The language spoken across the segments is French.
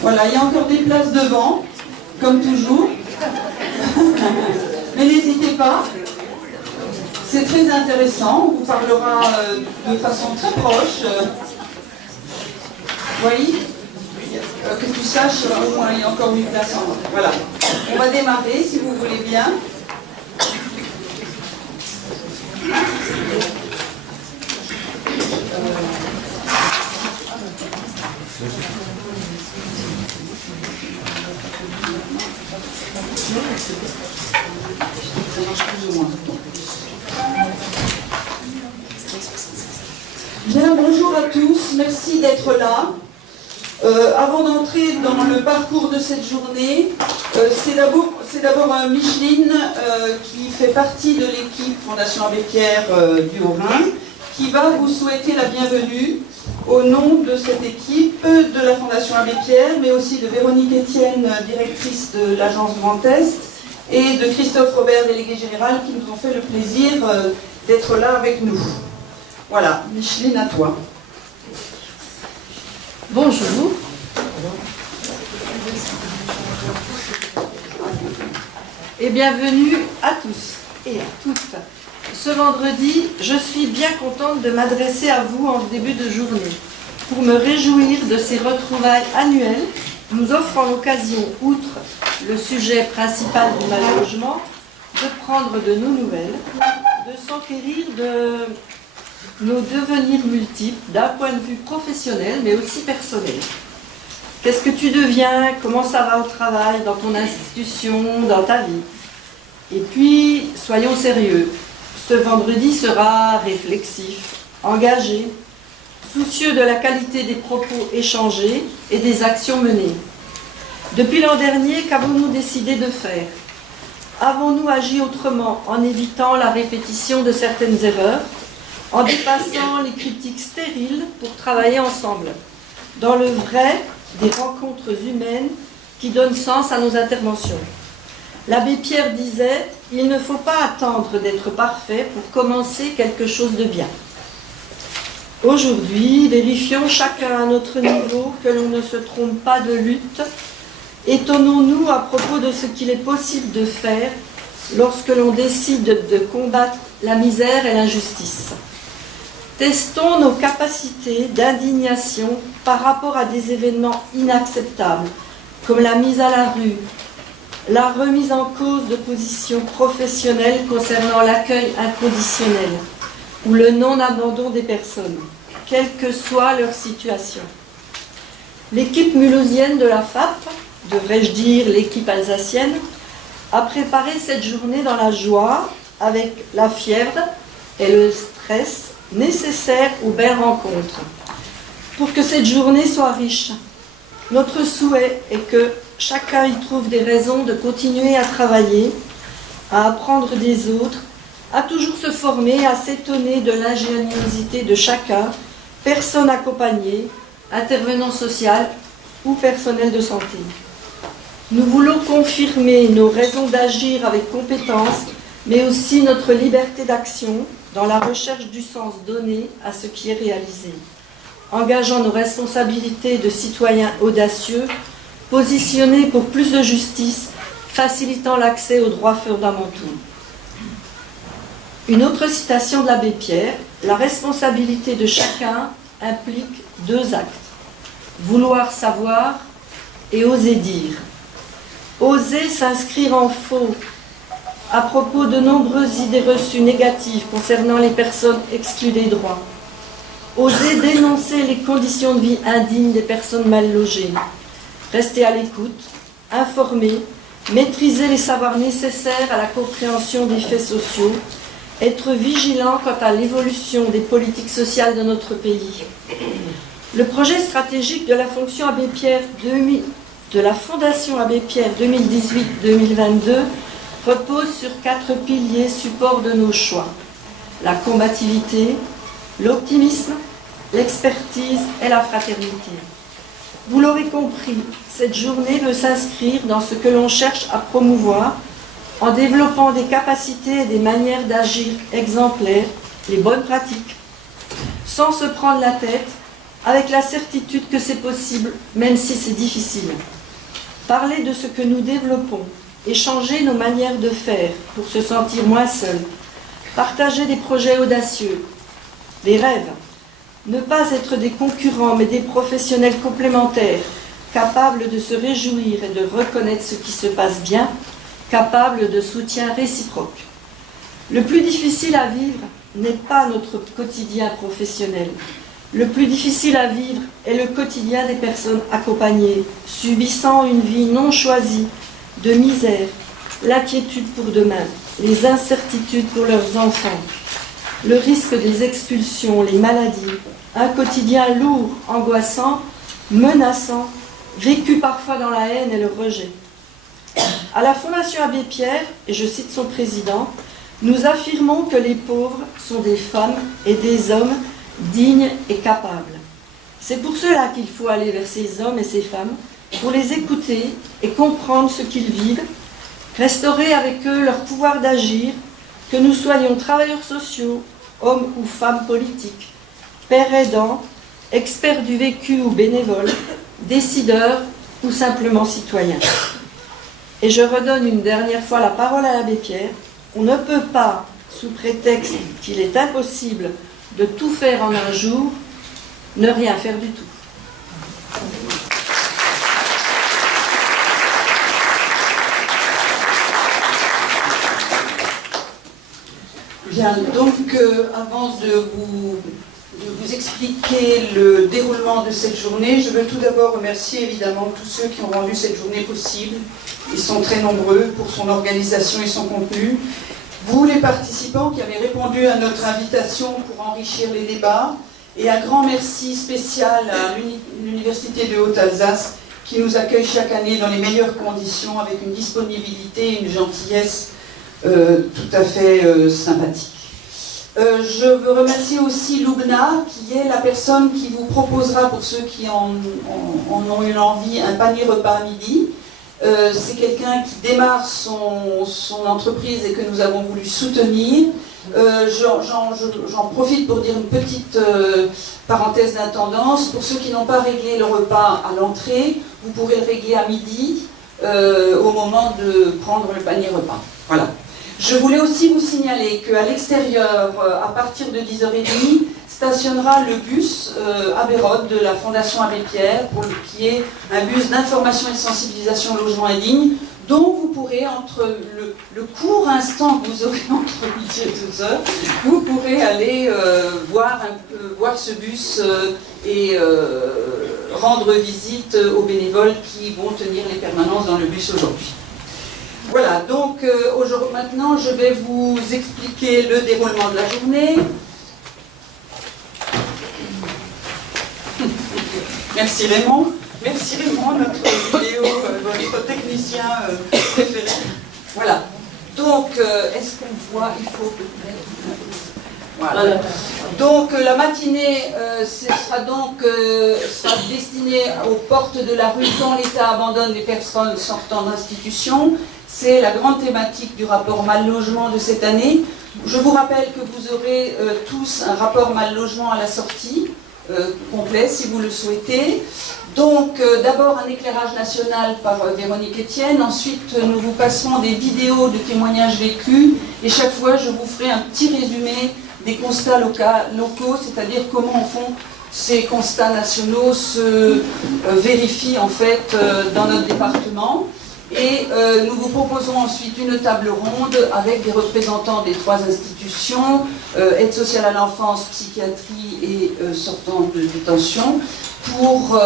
Voilà, il y a encore des places devant, comme toujours. Mais n'hésitez pas, c'est très intéressant, on vous parlera de façon très proche. Voyez, que tu saches, au moins il y a encore une place en haut. Voilà, on va démarrer si vous voulez bien. Bien, bonjour à tous, merci d'être là. Avant d'entrer dans le parcours de cette journée, c'est d'abord Micheline qui fait partie de l'équipe Fondation Abbé Pierre du Haut-Rhin, qui va vous souhaiter la bienvenue au nom de cette équipe, de la Fondation Abbé Pierre, mais aussi de Véronique Etienne, directrice de l'agence Grand Est, et de Christophe Robert, délégué général, qui nous ont fait le plaisir d'être là avec nous. Voilà, Micheline, à toi. Bonjour. Et bienvenue à tous et à toutes. Ce vendredi, je suis bien contente de m'adresser à vous en début de journée pour me réjouir de ces retrouvailles annuelles nous offrant l'occasion, outre le sujet principal du mal-logement, de prendre de nos nouvelles, de s'enquérir de nos devenirs multiples d'un point de vue professionnel mais aussi personnel. Qu'est-ce que tu deviens? Comment ça va au travail, dans ton institution, dans ta vie? Et puis, soyons sérieux, ce vendredi sera réflexif, engagé, soucieux de la qualité des propos échangés et des actions menées. Depuis l'an dernier, qu'avons-nous décidé de faire? Avons-nous agi autrement en évitant la répétition de certaines erreurs, en dépassant les critiques stériles pour travailler ensemble, dans le vrai des rencontres humaines qui donnent sens à nos interventions? L'abbé Pierre disait « Il ne faut pas attendre d'être parfait pour commencer quelque chose de bien ». Aujourd'hui, vérifions chacun à notre niveau que l'on ne se trompe pas de lutte. Étonnons-nous à propos de ce qu'il est possible de faire lorsque l'on décide de combattre la misère et l'injustice. Testons nos capacités d'indignation par rapport à des événements inacceptables, comme la mise à la rue, la remise en cause de positions professionnelles concernant l'accueil inconditionnel ou le non-abandon des personnes, quelle que soit leur situation. L'équipe mulhousienne de la FAP, devrais-je dire l'équipe alsacienne, a préparé cette journée dans la joie, avec la fièvre et le stress nécessaires aux belles rencontres. Pour que cette journée soit riche, notre souhait est que chacun y trouve des raisons de continuer à travailler, à apprendre des autres, à toujours se former, à s'étonner de l'ingéniosité de chacun, personne accompagnée, intervenant social ou personnel de santé. Nous voulons confirmer nos raisons d'agir avec compétence, mais aussi notre liberté d'action dans la recherche du sens donné à ce qui est réalisé, engageant nos responsabilités de citoyens audacieux, positionnés pour plus de justice, facilitant l'accès aux droits fondamentaux. Une autre citation de l'abbé Pierre, la responsabilité de chacun implique 2 actes. Vouloir savoir et oser dire. Oser s'inscrire en faux à propos de nombreuses idées reçues négatives concernant les personnes exclues des droits. Oser dénoncer les conditions de vie indignes des personnes mal logées. Rester à l'écoute, informer, maîtriser les savoirs nécessaires à la compréhension des faits sociaux, être vigilant quant à l'évolution des politiques sociales de notre pays. Le projet stratégique de la Fondation Abbé Pierre 2018-2022 repose sur 4 piliers supports de nos choix: la combativité, l'optimisme, l'expertise et la fraternité. Vous l'aurez compris, cette journée veut s'inscrire dans ce que l'on cherche à promouvoir en développant des capacités et des manières d'agir exemplaires, les bonnes pratiques, sans se prendre la tête, avec la certitude que c'est possible, même si c'est difficile. Parler de ce que nous développons, échanger nos manières de faire pour se sentir moins seul, partager des projets audacieux, des rêves, ne pas être des concurrents mais des professionnels complémentaires, capables de se réjouir et de reconnaître ce qui se passe bien, capables de soutien réciproque. Le plus difficile à vivre n'est pas notre quotidien professionnel. Le plus difficile à vivre est le quotidien des personnes accompagnées, subissant une vie non choisie, de misère, l'inquiétude pour demain, les incertitudes pour leurs enfants, le risque des expulsions, les maladies, un quotidien lourd, angoissant, menaçant, vécu parfois dans la haine et le rejet. À la Fondation Abbé Pierre, et je cite son président, nous affirmons que les pauvres sont des femmes et des hommes dignes et capables. C'est pour cela qu'il faut aller vers ces hommes et ces femmes, pour les écouter et comprendre ce qu'ils vivent, restaurer avec eux leur pouvoir d'agir, que nous soyons travailleurs sociaux, hommes ou femmes politiques, pères aidants, experts du vécu ou bénévoles, décideurs ou simplement citoyens. Et je redonne une dernière fois la parole à l'abbé Pierre. On ne peut pas, sous prétexte qu'il est impossible de tout faire en un jour, ne rien faire du tout. Bien, donc avant de vous expliquer le déroulement de cette journée, je veux tout d'abord remercier évidemment tous ceux qui ont rendu cette journée possible. Ils sont très nombreux pour son organisation et son contenu. Vous, les participants qui avez répondu à notre invitation pour enrichir les débats, et un grand merci spécial à l'Université de Haute-Alsace qui nous accueille chaque année dans les meilleures conditions avec une disponibilité et une gentillesse tout à fait sympathique. Je veux remercier aussi Loubna, qui est la personne qui vous proposera, pour ceux qui en ont eu l'envie, un panier repas à midi. C'est quelqu'un qui démarre son entreprise et que nous avons voulu soutenir. J'en profite pour dire une petite parenthèse d'intendance. Pour ceux qui n'ont pas réglé le repas à l'entrée, vous pourrez le régler à midi au moment de prendre le panier repas. Voilà. Je voulais aussi vous signaler qu'à l'extérieur, à partir de 10h30, stationnera le bus Abérode de la Fondation Abbé Pierre, qui est un bus d'information et de sensibilisation logement et digne, dont vous pourrez, entre le court instant que vous aurez entre midi et 2h, vous pourrez aller voir ce bus et rendre visite aux bénévoles qui vont tenir les permanences dans le bus aujourd'hui. Voilà, donc maintenant je vais vous expliquer le déroulement de la journée. Merci Raymond, notre vidéo, notre technicien préféré. Voilà, donc est-ce qu'on voit, il faut peut-être... Voilà. Donc la matinée sera destinée aux portes de la rue quand l'État abandonne les personnes sortant d'institutions. C'est la grande thématique du rapport mal-logement de cette année. Je vous rappelle que vous aurez tous un rapport mal-logement à la sortie, complet si vous le souhaitez. Donc d'abord un éclairage national par Véronique Etienne, ensuite nous vous passerons des vidéos de témoignages vécus et chaque fois je vous ferai un petit résumé des constats locaux, c'est-à-dire comment ces constats nationaux se vérifient en fait dans notre département. Et nous vous proposons ensuite une table ronde avec des représentants des 3 institutions, aide sociale à l'enfance, psychiatrie et sortant de détention, pour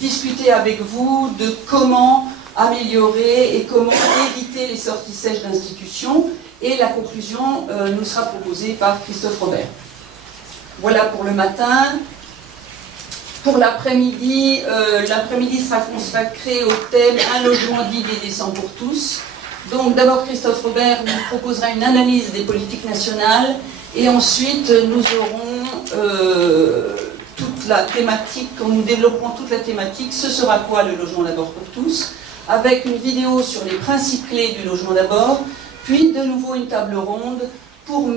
discuter avec vous de comment améliorer et comment éviter les sorties sèches d'institutions. Et la conclusion nous sera proposée par Christophe Robert. Voilà pour le matin. Pour l'après-midi, l'après-midi sera consacré au thème « Un logement digne et décent pour tous ». Donc d'abord Christophe Robert nous proposera une analyse des politiques nationales et ensuite nous aurons toute la thématique, quand nous développerons toute la thématique, ce sera quoi le logement d'abord pour tous, avec une vidéo sur les principes clés du logement d'abord, puis de nouveau une table ronde pour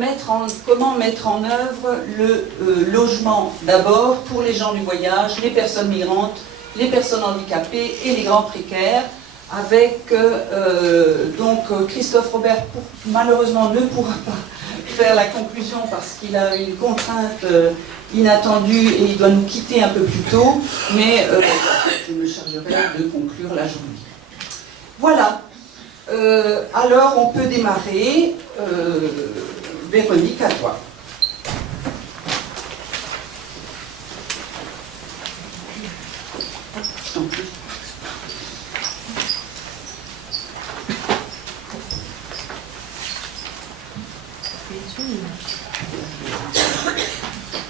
comment mettre en œuvre le logement d'abord pour les gens du voyage, les personnes migrantes, les personnes handicapées et les grands précaires, avec donc Christophe Robert malheureusement ne pourra pas faire la conclusion parce qu'il a une contrainte inattendue et il doit nous quitter un peu plus tôt, mais je me chargerai de conclure la journée. Voilà. Alors on peut démarrer. Véronique, à toi. Je t'en prie.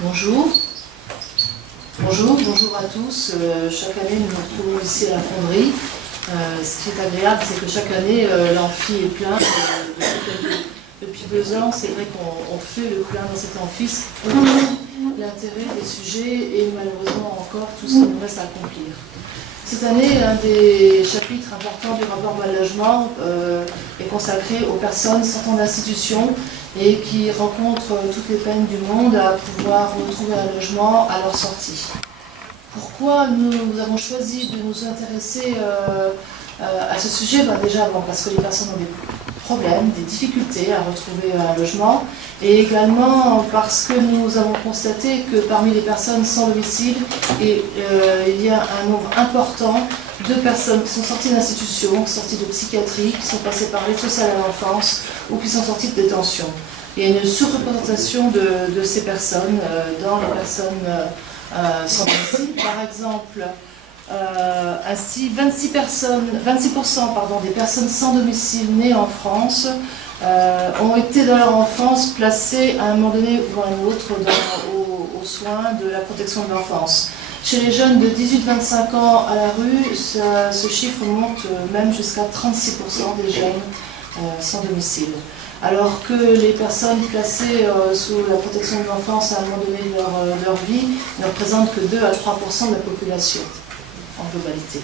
Bonjour. Bonjour à tous. Chaque année, nous nous retrouvons ici à la fonderie. Ce qui est agréable, c'est que chaque année, l'amphi est plein. Depuis 2 ans, c'est vrai qu'on fait le plein dans cet amphi. L'intérêt des sujets et malheureusement encore tout ce qui nous reste à accomplir. Cette année, un des chapitres importants du rapport Mal-Logement est consacré aux personnes sortant d'institutions et qui rencontrent toutes les peines du monde à pouvoir retrouver un logement à leur sortie. Pourquoi nous avons choisi de nous intéresser à ce sujet? Déjà, parce que les personnes ont des problèmes, des difficultés à retrouver un logement, et également parce que nous avons constaté que parmi les personnes sans domicile, il y a un nombre important de personnes qui sont sorties d'institutions, sorties de psychiatrie, qui sont passées par l'aide sociale à l'enfance ou qui sont sorties de détention. Il y a une surreprésentation de ces personnes dans les personnes sans domicile. Par exemple, ainsi 26% des personnes sans domicile nées en France ont été dans leur enfance placées à un moment donné ou à un autre aux soins de la protection de l'enfance. Chez les jeunes de 18-25 ans à la rue, ce chiffre monte même jusqu'à 36% des jeunes sans domicile. Alors que les personnes placées sous la protection de l'enfance à un moment donné de leur vie ne représentent que 2 à 3% de la population en globalité.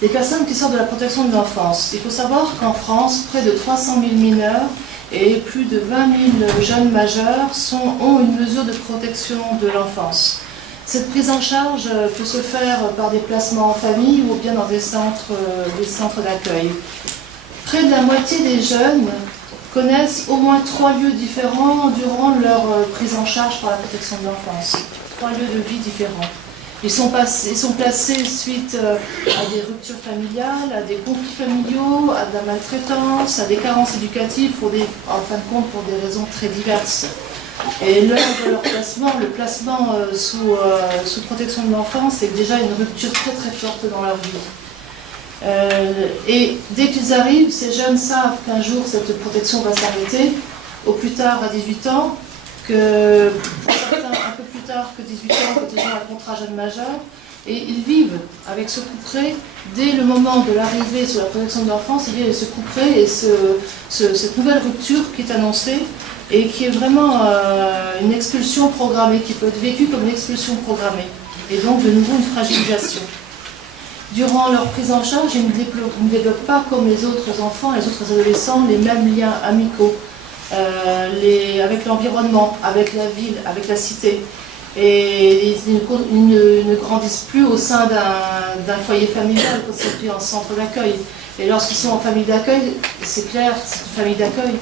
Les personnes qui sortent de la protection de l'enfance, il faut savoir qu'en France, près de 300 000 mineurs et plus de 20 000 jeunes majeurs ont une mesure de protection de l'enfance. Cette prise en charge peut se faire par des placements en famille ou bien dans des centres d'accueil. Près de la moitié des jeunes connaissent au moins 3 lieux différents durant leur prise en charge par la protection de l'enfance. 3 lieux de vie différents. Ils sont placés suite à des ruptures familiales, à des conflits familiaux, à de la maltraitance, à des carences éducatives, en fin de compte pour des raisons très diverses. Et l'heure de leur placement, le placement sous protection de l'enfance, c'est déjà une rupture très très forte dans leur vie. Et dès qu'ils arrivent, ces jeunes savent qu'un jour cette protection va s'arrêter, au plus tard à 18 ans, que pour certains un peu plus tard que 18 ans, quand ils ont un contrat jeune majeur, et ils vivent avec ce couperet dès le moment de l'arrivée sur la protection de l'enfance, il y a ce couperet et cette nouvelle rupture qui est annoncée et qui est vraiment une expulsion programmée, qui peut être vécue comme une expulsion programmée, et donc de nouveau une fragilisation. Durant leur prise en charge, ils ne développent pas comme les autres enfants, les autres adolescents, les mêmes liens amicaux avec l'environnement, avec la ville, avec la cité. et ils ne grandissent plus au sein d'un foyer familial constitué en centre d'accueil. Et lorsqu'ils sont en famille d'accueil, c'est clair, c'est une famille d'accueil,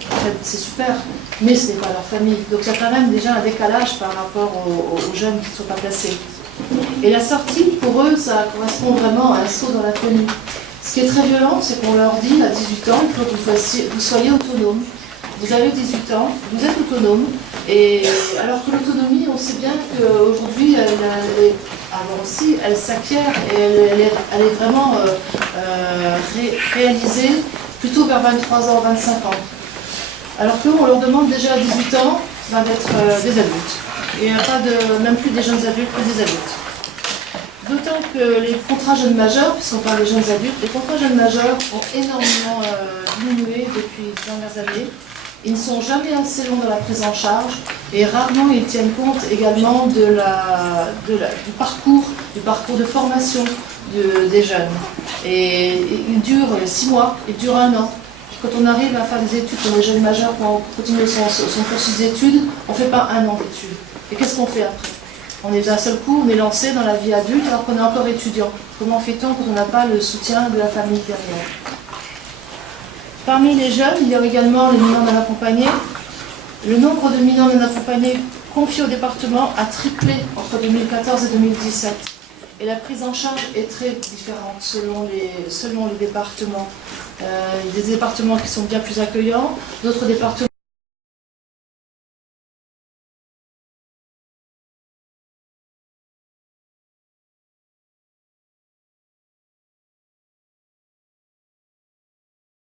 c'est super, mais ce n'est pas leur famille. Donc il y a quand même déjà un décalage par rapport aux jeunes qui ne sont pas placés. Et la sortie, pour eux, ça correspond vraiment à un saut dans l'inconnu. Ce qui est très violent, c'est qu'on leur dit à 18 ans, il faut que vous soyez autonome. Vous avez 18 ans, vous êtes autonome, et alors que l'autonomie, on sait bien qu'aujourd'hui, elle s'acquiert et elle est vraiment réalisée plutôt vers 23 ans, 25 ans. Alors qu'on leur demande déjà à 18 ans d'être des adultes. Et il n'y a pas même plus des jeunes adultes que des adultes. D'autant que les contrats jeunes majeurs, puisqu'on parle des jeunes adultes, les contrats jeunes majeurs ont énormément diminué depuis les dernières années. Ils ne sont jamais assez longs dans la prise en charge et rarement ils tiennent compte également du parcours de formation des jeunes. Et il dure 6 mois, il dure 1 an. Quand on arrive à faire des études pour les jeunes majeurs, quand on continue son cursus d'études, on ne fait pas 1 an d'études. Et qu'est-ce qu'on fait après? On est d'un seul coup, on est lancé dans la vie adulte alors qu'on est encore étudiant. Comment fait-on quand on n'a pas le soutien de la famille derrière? Parmi les jeunes, il y a également les mineurs non accompagnés. Le nombre de mineurs non accompagnés confiés au département a triplé entre 2014 et 2017. Et la prise en charge est très différente selon les départements. Il y a des départements qui sont bien plus accueillants, d'autres départements